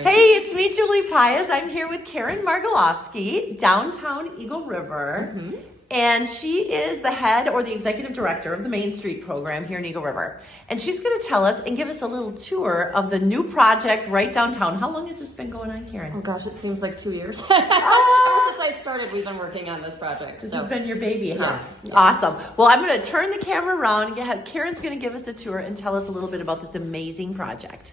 Hey, it's me, Julie Paez. I'm here with Karen Margalofsky, downtown Eagle River. And she is the head or the executive director of the Main Street program here in Eagle River. And she's going to tell us and give us a little tour of the new project right downtown. How long has this been going on, Karen? Oh gosh, it seems like 2 years. Ever since I started, we've been working on this project. This has been your baby, huh? Yes. Awesome. Well, I'm going to turn the camera around and Karen's going to give us a tour and tell us a little bit about this amazing project.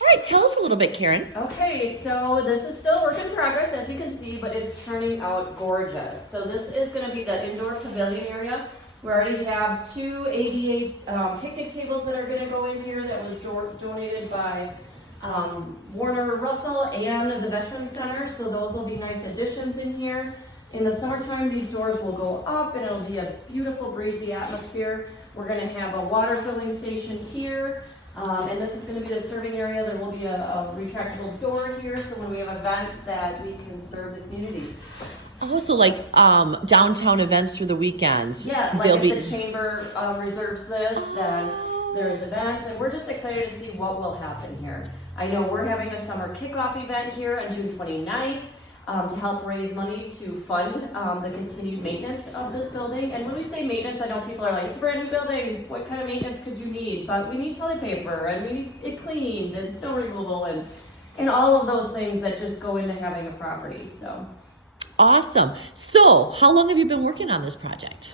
All right, tell us a little bit, Karen. Okay, so this is still a work in progress, as you can see, but it's turning out gorgeous. So this is going to be the indoor pavilion area. We already have 2 ADA picnic tables that are going to go in here that was donated by Warner Russell and the Veterans Center. So those will be nice additions in here. In the summertime, these doors will go up and it'll be a beautiful breezy atmosphere. We're going to have a water filling station here. And this is going to be the serving area. There will be a retractable door here, so when we have events that we can serve the community. Also, like downtown events through the weekends. Yeah, like if the chamber reserves this, then there's events, and we're just excited to see what will happen here. I know we're having a summer kickoff event here on June 29th to help raise money to fund the continued maintenance of this building. And when we say maintenance, I know people are like, it's a brand new building, what kind of maintenance could you need? But we need toilet paper, and we need it cleaned, and snow removal, and all of those things that just go into having a property, so. Awesome. So, how long have you been working on this project?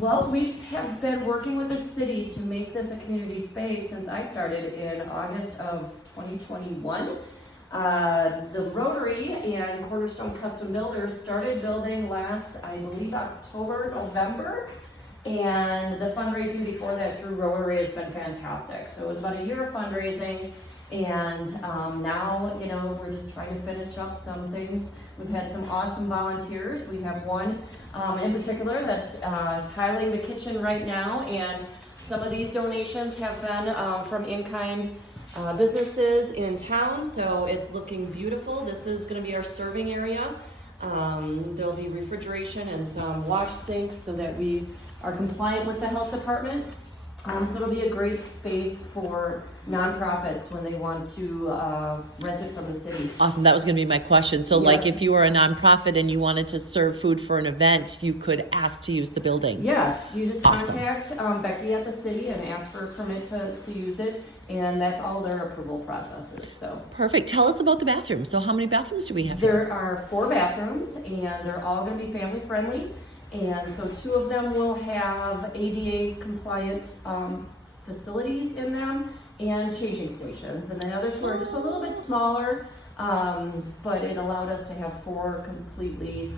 Well, we have been working with the city to make this a community space since I started in August of 2021. The Rotary and Cornerstone Custom Builders started building last, I believe, October, November, and the fundraising before that through Rotary has been fantastic. So it was about a year of fundraising, and now, you know, we're just trying to finish up some things. We've had some awesome volunteers. We have one in particular that's tiling the kitchen right now, and some of these donations have been from in-kind businesses in town, so it's looking beautiful. This is going to be our serving area. There'll be refrigeration and some wash sinks so that we are compliant with the health department. So it'll be a great space for nonprofits when they want to rent it from the city. Awesome, that was going to be my question. So like if you were a nonprofit and you wanted to serve food for an event, you could ask to use the building. Yes, you just contact Becky at the city and ask for a permit to use it, and that's all their approval processes. So perfect. Tell us about the bathrooms. So how many bathrooms do we have here? There are 4 bathrooms, and they're all going to be family friendly. And so 2 of them will have ADA compliant facilities in them and changing stations. And the other 2 are just a little bit smaller, but it allowed us to have 4 completely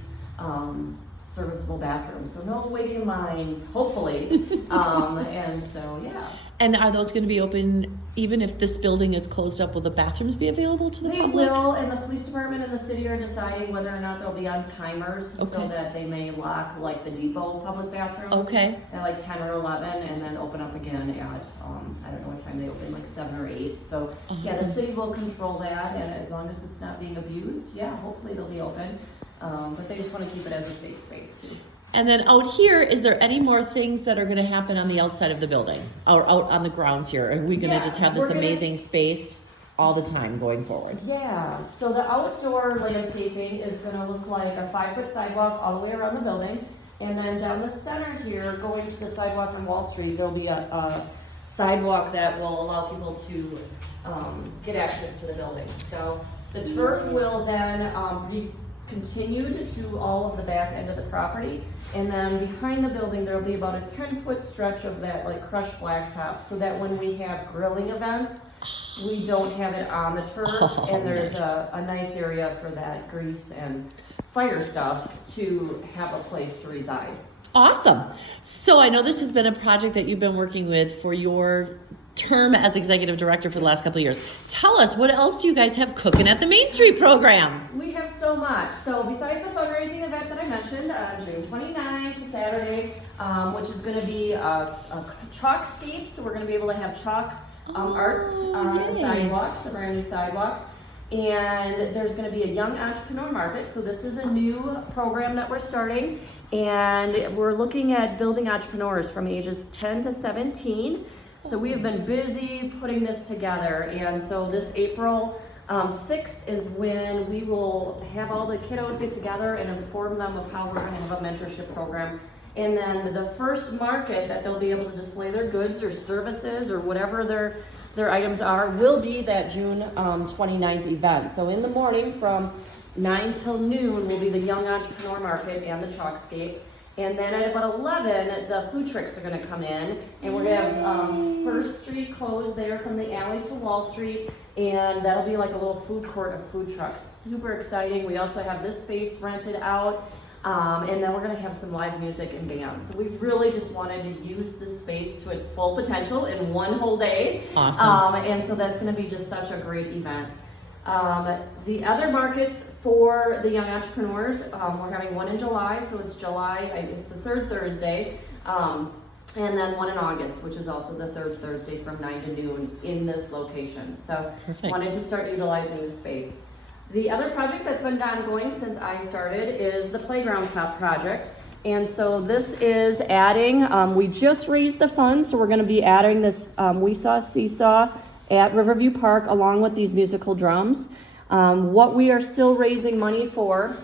serviceable bathrooms. So no waiting lines, hopefully. And so, yeah. And are those going to be open even if this building is closed up? Will the bathrooms be available to the public? They will, and the police department and the city are deciding whether or not they'll be on timers so that they may lock like the depot public bathrooms at like 10 or 11 and then open up again at, I don't know what time they open, like 7 or 8. So yeah, the city will control that, and as long as it's not being abused, yeah, hopefully they'll be open. But they just want to keep it as a safe space too. And then out here, is there any more things that are going to happen on the outside of the building or out on the grounds here? Are we going to just have this amazing space all the time going forward? Yeah, so the outdoor landscaping is going to look like a 5-foot sidewalk all the way around the building. And then down the center here, going to the sidewalk on Wall Street, there'll be a sidewalk that will allow people to get access to the building. So the turf will then be continued to all of the back end of the property, and then behind the building there will be about a 10-foot stretch of that like crushed blacktop, so that when we have grilling events we don't have it on the turf, and there's a nice area for that grease and fire stuff to have a place to reside. Awesome. So I know this has been a project that you've been working with for your term as executive director for the last couple of years. Tell us, what else do you guys have cooking at the Main Street program? We have so much. So besides the fundraising event that I mentioned on June 29th, Saturday, which is going to be a chalkscape, so we're going to be able to have chalk art on the sidewalks, the brand new sidewalks. And there's going to be a young entrepreneur market. So this is a new program that we're starting, and we're looking at building entrepreneurs from ages 10 to 17. So we have been busy putting this together, and so this April 6th is when we will have all the kiddos get together and inform them of how we're going to have a mentorship program. And then the first market that they'll be able to display their goods or services or whatever their items are will be that June 29th event. So in the morning from 9 till noon will be the Young Entrepreneur Market and the Chalkscape. And then at about 11, the food trucks are going to come in, and we're going to have First Street closed there from the alley to Wall Street, and that'll be like a little food court of food trucks. Super exciting. We also have this space rented out, and then we're going to have some live music and bands. So we really just wanted to use this space to its full potential in one whole day. Awesome. And so that's going to be just such a great event. The other markets for the young entrepreneurs, we're having one in July, so it's it's the third Thursday, and then one in August, which is also the third Thursday from 9 to noon in this location. So Perfect. Wanted to start utilizing the space. The other project that's been ongoing since I started is the Playground Top project. And so this is adding, we just raised the funds, so we're going to be adding this We Saw Seesaw at Riverview Park along with these musical drums. What we are still raising money for,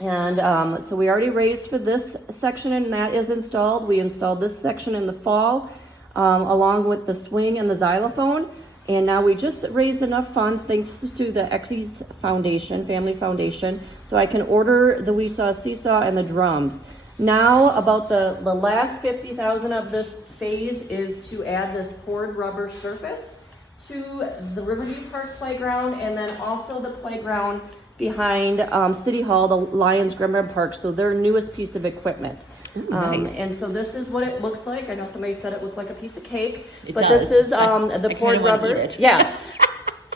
and so we already raised for this section and that is installed. We installed this section in the fall along with the swing and the xylophone, and now we just raised enough funds thanks to the Exes Foundation, Family Foundation, so I can order the We Saw Seesaw and the drums. Now about the last $50,000 of this phase is to add this poured rubber surface to the Riverview Park playground, and then also the playground behind City Hall, the Lions Grimmer Park, so their newest piece of equipment. Ooh, nice. And so this is what it looks like. I know somebody said it looked like a piece of cake, It but does. this is the I poured kinda wanna rubber. eat it. Yeah.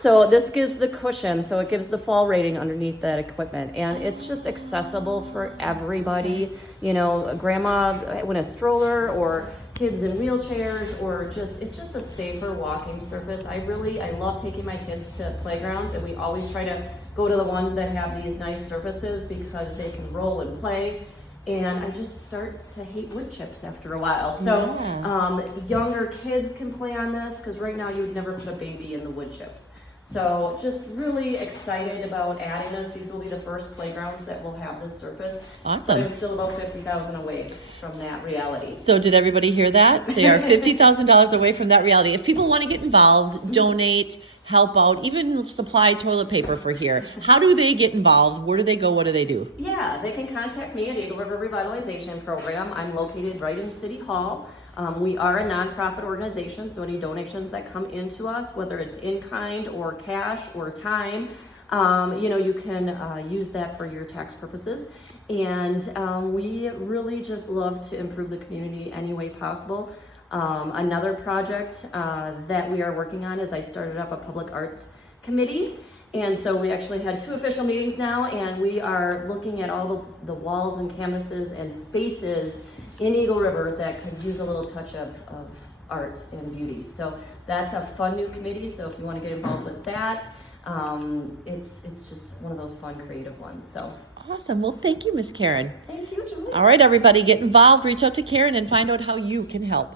So this gives the cushion, so it gives the fall rating underneath that equipment, and it's just accessible for everybody. You know, grandma in a stroller, or kids in wheelchairs, or it's just a safer walking surface. I love taking my kids to playgrounds, and we always try to go to the ones that have these nice surfaces because they can roll and play. And I just start to hate wood chips after a while. So younger kids can play on this, because right now you would never put a baby in the wood chips. So just really excited about adding this. These will be the first playgrounds that will have this surface. Awesome. But I'm still about $50,000 away from that reality. So did everybody hear that? They are $50,000 away from that reality. If people want to get involved, donate, help out, even supply toilet paper for here, how do they get involved? Where do they go? What do they do? Yeah, they can contact me at Eagle River Revitalization Program. I'm located right in City Hall. We are a nonprofit organization, so any donations that come into us, whether it's in kind or cash or time, you can use that for your tax purposes. And we really just love to improve the community any way possible. Another project that we are working on is I started up a public arts committee. And so we actually had 2 official meetings now, and we are looking at all the walls and canvases and spaces in Eagle River that could use a little touch of art and beauty. So that's a fun new committee, so if you want to get involved with that, it's just one of those fun creative ones. So Awesome. Well, thank you, Miss Karen. thank you, Julie. All right, everybody, get involved. Reach out to Karen and find out how you can help.